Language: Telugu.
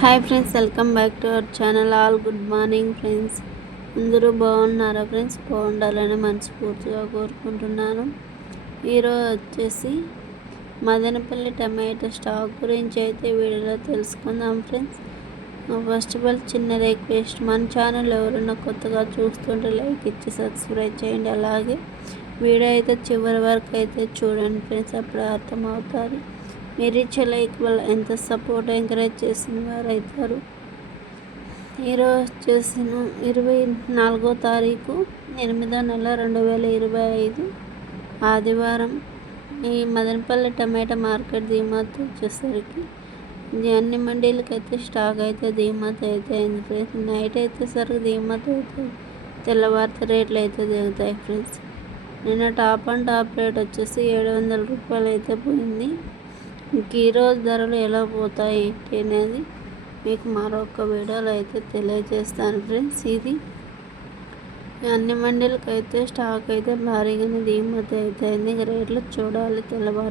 Hi friends welcome back to our channel all good morning friends అందరూ బాగున్నారా ఫ్రెండ్స్ బాగుండాలని మనస్ఫూర్తిగా కోరుకుంటున్నాను. ఈరోజు వచ్చేసి మదనపల్లి టమాటో స్టాక్ గురించి అయితే వీడియోలో తెలుసుకుందాం ఫ్రెండ్స్ ఫస్ట్ ఆఫ్ ఆల్ చిన్న రిక్వెస్ట్ మన ఛానల్ ఎవరైనా కొత్తగా చూస్తుంటే లైక్ ఇచ్చి సబ్స్క్రైబ్ చేయండి. అలాగే వీడియో అయితే చివరి వరకు అయితే చూడండి ఫ్రెండ్స్ అప్పుడు అర్థమవుతుంది. మీరు ఇచ్చే లైక్ వల్ల ఎంత సపోర్ట్ ఎంకరేజ్ చేసిన వారు అవుతారు ఈరోజు వచ్చేసిన ఇరవై నాలుగో తారీఖు ఎనిమిదో నెల రెండు వేల ఇరవై ఐదు ఆదివారం ఈ మదనపల్లి టమాటా మార్కెట్ ధీమాత వచ్చేసరికి అన్ని మండీలకి అయితే స్టాక్ అయితే ధీమాత అయితే అయింది ఫ్రెండ్స్. నైట్ అయితే సరికి ధీమాత అయితే తెల్లవారితే రేట్లు అయితే దిగుతాయి ఫ్రెండ్స్. నిన్న టాప్ అండ్ టాప్ రేట్ వచ్చేసి ఏడు వందల రూపాయలు అయితే పోయింది. ఈరోజు ధరలు ఎలా పోతాయి ఏంటి అనేది మీకు మరొక వీడియోలో అయితే తెలియజేస్తాను ఫ్రెండ్స్. ఇది అన్ని మండీలకి అయితే స్టాక్ అయితే భారీగానే దిగుమతి అయితే రేట్లు చూడాలి తెల్లవారు